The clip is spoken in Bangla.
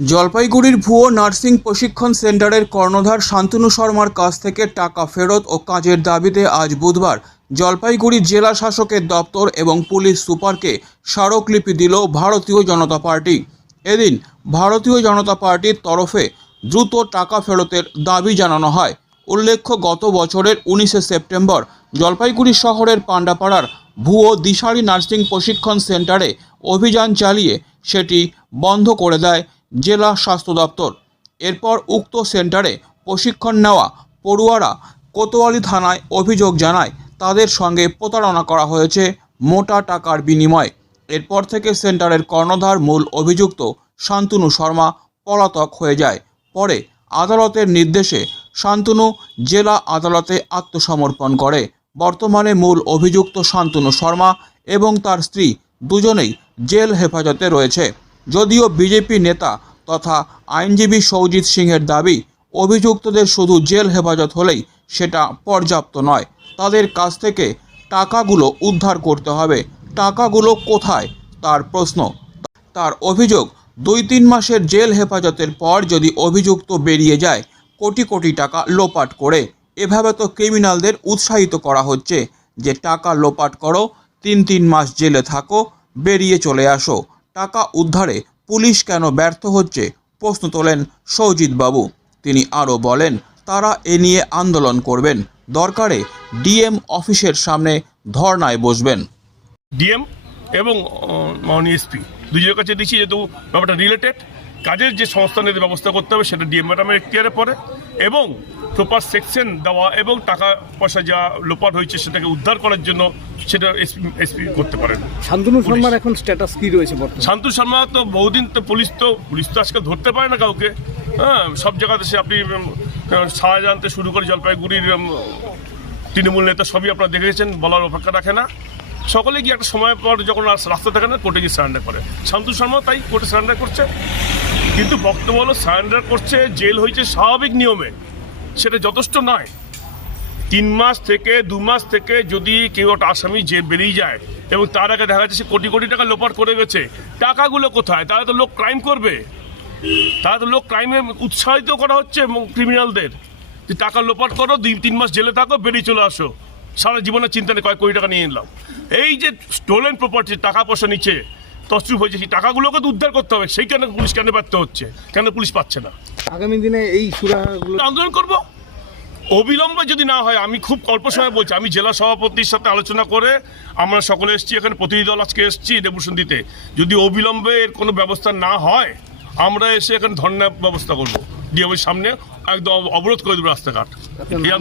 জলপাইগুড়ির ভুয়ো নার্সিং প্রশিক্ষণ সেন্টারের কর্ণধার শান্তনু শর্মার কাছ থেকে টাকা ফেরত ও কাজের দাবিতে আজ বুধবার জলপাইগুড়ি জেলা শাসকের দপ্তর এবং পুলিশ সুপারকে স্মারকলিপি দিল ভারতীয় জনতা পার্টি। এদিন ভারতীয় জনতা পার্টির তরফে দ্রুত টাকা ফেরতের দাবি জানানো হয়। উল্লেখ্য, গত বছরের উনিশে সেপ্টেম্বর জলপাইগুড়ি শহরের পাণ্ডাপাড়ার ভুয়ো দিশারি নার্সিং প্রশিক্ষণ সেন্টারে অভিযান চালিয়ে সেটি বন্ধ করে দেয় জেলা স্বাস্থ্য দপ্তর। এরপর উক্ত সেন্টারে প্রশিক্ষণ নেওয়া পড়ুয়ারা কোতোয়ালি থানায় অভিযোগ জানায়, তাদের সঙ্গে প্রতারণা করা হয়েছে মোটা টাকার বিনিময়ে। এরপর থেকে সেন্টারের কর্ণধার মূল অভিযুক্ত শান্তনু শর্মা পলাতক হয়ে যায়। পরে আদালতের নির্দেশে শান্তনু জেলা আদালতে আত্মসমর্পণ করে। বর্তমানে মূল অভিযুক্ত শান্তনু শর্মা এবং তার স্ত্রী দুজনেই জেল হেফাজতে রয়েছে। যদিও বিজেপি নেতা তথা আইনজীবী সৌজিৎ সিংয়ের দাবি, অভিযুক্তদের শুধু জেল হেফাজত হলেই সেটা পর্যাপ্ত নয়। তাদের কাছ থেকে টাকাগুলো উদ্ধার করতে হবে। টাকাগুলো কোথায়? তার প্রশ্ন। তার অভিযোগ, দুই তিন মাসের জেল হেফাজতের পর যদি অভিযুক্ত বেরিয়ে যায়, কোটি কোটি টাকা লোপাট করে। এভাবে তো ক্রিমিনালদের উৎসাহিত করা হচ্ছে যে, টাকা লোপাট করো, তিন তিন মাস জেলে থাকো, বেরিয়ে চলে আসো। টাকা উদ্ধারে পুলিশ কেন ব্যর্থ হচ্ছে প্রশ্ন তোলেন সৌজিত বাবু। তিনি আরও বলেন, তারা এ নিয়ে আন্দোলন করবেন। দরকারে ডিএম অফিসের সামনে ধর্নায় বসবেন। ডিএম এবং এসপি। দুজনের কাছে দিচ্ছি যেহেতু ব্যাপারটা রিলেটেড কাজের যে সংস্থানের ব্যবস্থা করতে হবে সেটা ডিএম ম্যাডামের এখতিয়ারে পড়ে। এবং প্রপার সেকশন দেওয়া এবং টাকা পয়সা যা লোপাট হয়েছে সেটাকে উদ্ধার করার জন্য সেটা এসপি এসপি করতে পারেন। শান্তনু শর্মার এখন স্ট্যাটাস কি রয়েছে বর্তমানে? শান্তু শর্মা তো বহুদিন তো পুলিশ তো পুলিশ তো আজকাল ধরতে পারে না কাউকে। হ্যাঁ সব জায়গাতে সে আপনি শাহজাহান থেকে শুরু করে জলপাইগুড়ির তৃণমূল নেতা সবই আপনারা দেখেছেন বলার অপেক্ষা রাখে না। সকলে গিয়ে একটা সময় পর যখন আর রাস্তা থাকে না কোর্টে গিয়ে সারেন্ডার করে। শান্তু শর্মা তাই কোর্টে সারেন্ডার করছে। কিন্তু বক্তব্য হলো, সারেন্ডার করছে, জেল হয়েছে, স্বাভাবিক নিয়মে। সেটা যথেষ্ট নয়। তিন মাস থেকে, দু মাস থেকে যদি কেউ একটা আসামি যে বেরিয়ে যায় এবং তার আগে দেখা যাচ্ছে সে কোটি কোটি টাকা লোপাট করে গেছে, টাকাগুলো কোথায়? তাহলে তো লোক ক্রাইম করবে। তাহলে তো লোক ক্রাইমে উৎসাহিত করা হচ্ছে ক্রিমিনালদের। যে টাকা লোপাট করো দুই তিন মাস জেলে থাকো, বেরিয়ে চলে আসো। সারা জীবনের চিন্তা নেই কয়েক কোটি টাকা নিয়ে নিলাম এই যে স্টোলেন প্রপার্টি টাকা পয়সা নিচে তসরুপ হয়েছে সেই টাকাগুলোকে তো উদ্ধার করতে হবে। সেই কেন পুলিশ কেন ব্যর্থ হচ্ছে? কেন পুলিশ পাচ্ছে না? আগামী দিনে এই সুরাগুলো আন্দোলন করব। অবিলম্বে যদি না হয় আমি খুব অল্প সময় বলছি আমি জেলা সভাপতির সাথে আলোচনা করে আমরা সকলে এসেছি এখানে প্রতিনিধি দল আজকে এসেছি দিতে যদি অবিলম্বে এর কোনো ব্যবস্থা না হয় আমরা এসে এখানে ধর্ণা ব্যবস্থা করব। ডিএমের সামনে একদম অবরোধ করে দেবো রাস্তাঘাট। এই